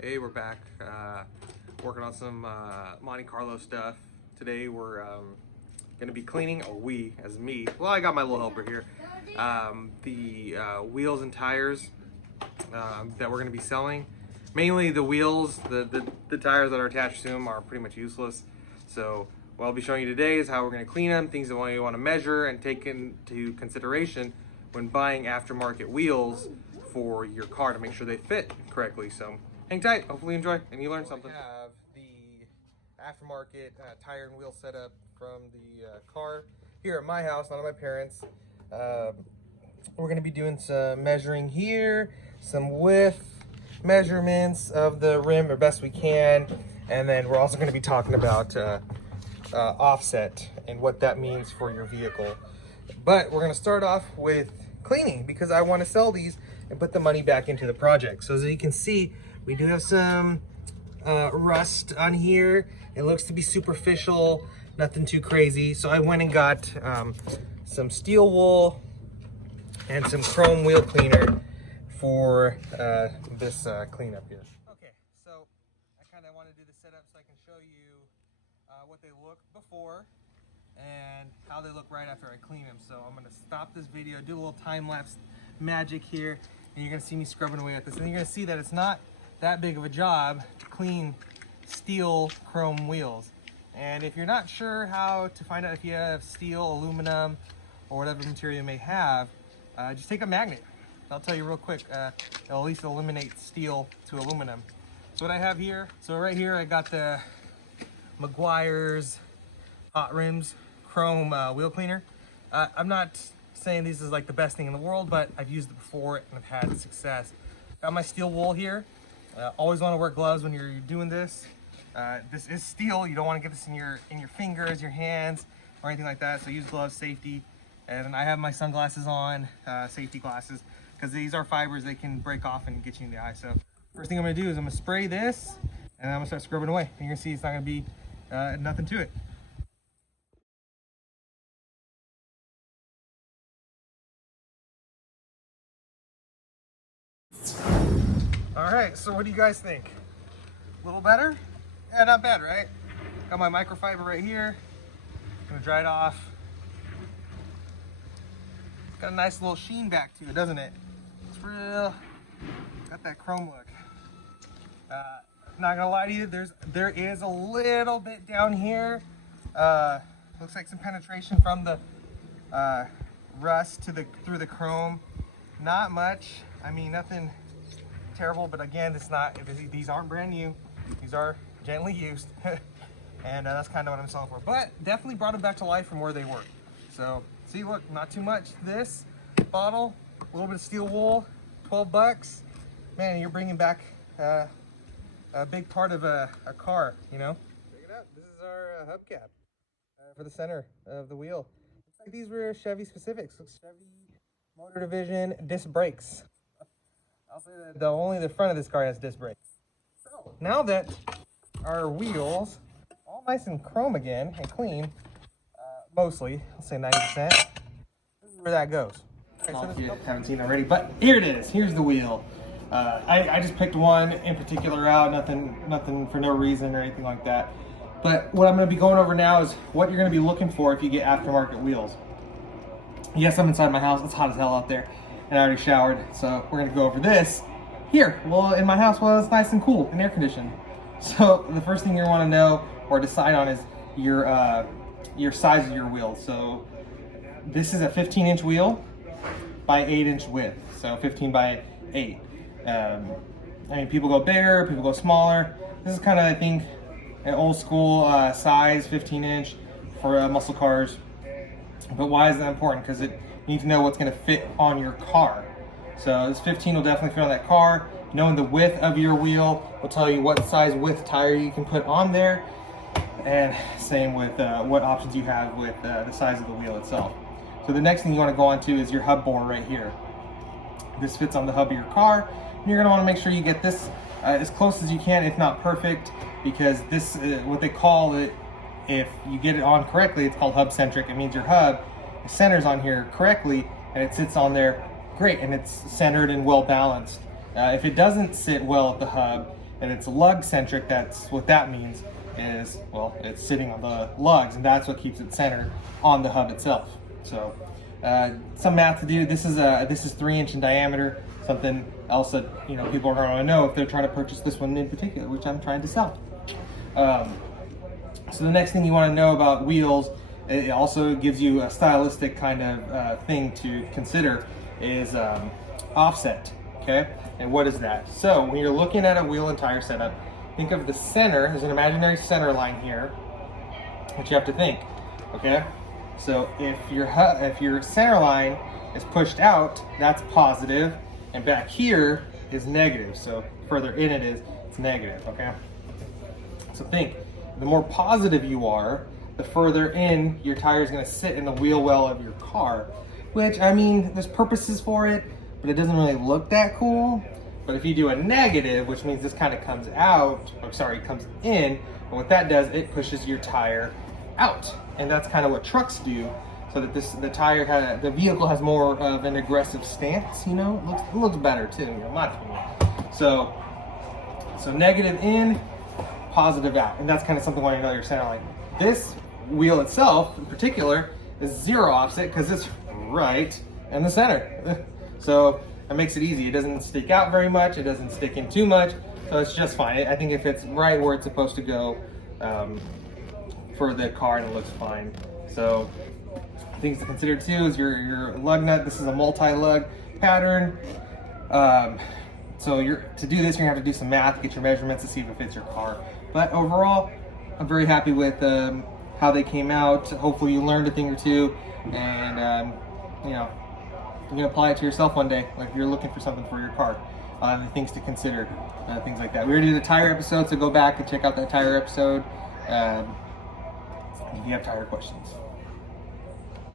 Hey, we're back working on some Monte Carlo stuff. Today we're gonna be cleaning, or we, as me, well, I got my little helper here, the wheels and tires that we're gonna be selling. Mainly the wheels, the tires that are attached to them are pretty much useless. So what I'll be showing you today is how we're gonna clean them, things that you wanna measure and take into consideration when buying aftermarket wheels for your car to make sure they fit correctly. So hang tight, hopefully you enjoy and you learn something. We have the aftermarket tire and wheel setup from the car here at my house, not at my parents'. We're gonna be doing some measuring here, some width measurements of the rim, or best we can, and then we're also gonna be talking about offset and what that means for your vehicle. But we're gonna start off with cleaning because I wanna sell these and put the money back into the project. So as you can see, we do have some rust on here. It looks to be superficial, nothing too crazy. So I went and got some steel wool and some chrome wheel cleaner for this cleanup here. Okay, so I kind of want to do the setup so I can show you what they look before and how they look right after I clean them. So I'm gonna stop this video, do a little time-lapse magic here, and you're gonna see me scrubbing away at this, and you're gonna see that it's not that big of a job to clean steel chrome wheels. And if you're not sure how to find out if you have steel, aluminum, or whatever material you may have, just take a magnet. I'll tell you real quick, it'll at least eliminate steel to aluminum. So what I have here, so right here I got the Meguiar's Hot Rims Chrome wheel cleaner. I'm not saying this is like the best thing in the world, but I've used it before and I've had success. Got my steel wool here. Always want to wear gloves when you're doing this. This is steel. You don't want to get this in your fingers, your hands, or anything like that. So use gloves, safety. And I have my sunglasses on, safety glasses, because these are fibers. They can break off and get you in the eye. So first thing I'm going to do is I'm going to spray this, and I'm going to start scrubbing away. And you're going to see it's not going to be nothing to it. All right, so what do you guys think? A little better? Yeah, not bad, right? Got my microfiber right here. I'm gonna dry it off. Got a nice little sheen back to it, doesn't it? It's real, got that chrome look. Not gonna lie to you, there is a little bit down here. Looks like some penetration from the rust through the chrome. Not much. I mean, nothing terrible, but again, these aren't brand new. These are gently used. And that's kind of what I'm selling for, but definitely brought them back to life from where they were. So see, look, not too much. This bottle, a little bit of steel wool, 12 bucks. Man, you're bringing back a big part of a car, you know. Check it out. This is our hubcap for the center of the wheel. Looks like these were Chevy specifics. Looks Chevy Motor Division disc brakes. I'll say that only the front of this car has disc brakes. So now that our wheels all nice and chrome again and clean, mostly, I'll say 90%, this is where that goes. Okay, so if you haven't seen it already, but here it is. Here's the wheel. I just picked one in particular out, nothing for no reason or anything like that. But what I'm going to be going over now is what you're going to be looking for if you get aftermarket wheels. Yes, I'm inside my house. It's hot as hell out there. And I already showered, so we're gonna go over this here. Well, in my house, well, it's nice and cool and air conditioned. So the first thing you want to know or decide on is your size of your wheel. So this is a 15-inch wheel by 8-inch width, so 15 by 8. I mean, people go bigger, people go smaller. This is kind of, I think, an old school size, 15-inch for muscle cars. But why is that important? Because you need to know what's going to fit on your car. So this 15 will definitely fit on that car. Knowing the width of your wheel will tell you what size width tire you can put on there. And same with what options you have with the size of the wheel itself. So the next thing you want to go on to is your hub bore right here. This fits on the hub of your car. And you're going to want to make sure you get this as close as you can, if not perfect, because this what they call it, if you get it on correctly, it's called hub centric. It means your hub centers on here correctly and it sits on there great and it's centered and well balanced. If it doesn't sit well at the hub, and it's lug centric. That's what that means is, well, it's sitting on the lugs, and that's what keeps it centered on the hub itself. So some math to do. This is 3-inch in diameter. Something else that people are going to know if they're trying to purchase this one in particular, which I'm trying to sell. So the next thing you want to know about wheels, it also gives you a stylistic kind of thing to consider, is offset. Okay, and what is that? So when you're looking at a wheel and tire setup, think of the center. There's an imaginary center line here, which you have to think. Okay, so if your center line is pushed out, that's positive, and back here is negative. So further in it's negative. Okay, so think, the more positive you are, the further in your tire is going to sit in the wheel well of your car, which, I mean, there's purposes for it, but it doesn't really look that cool. But if you do a negative, which means this kind of comes out, comes in, and what that does, it pushes your tire out. And that's kind of what trucks do, so that the vehicle has more of an aggressive stance, it looks better too, in my opinion. So negative in, positive out, and that's kind of something when you know your center line. This wheel itself, in particular, is zero offset because it's right in the center. So that makes it easy. It doesn't stick out very much. It doesn't stick in too much. So it's just fine. I think if it's right where it's supposed to go for the car, and it looks fine. So things to consider too is your lug nut. This is a multi-lug pattern. So to do this, you're gonna have to do some math, get your measurements to see if it fits your car. But overall, I'm very happy with how they came out. Hopefully you learned a thing or two, and you can apply it to yourself one day, like if you're looking for something for your car. The things to consider, things like that. We already did a tire episode, so go back and check out that tire episode if you have tire questions.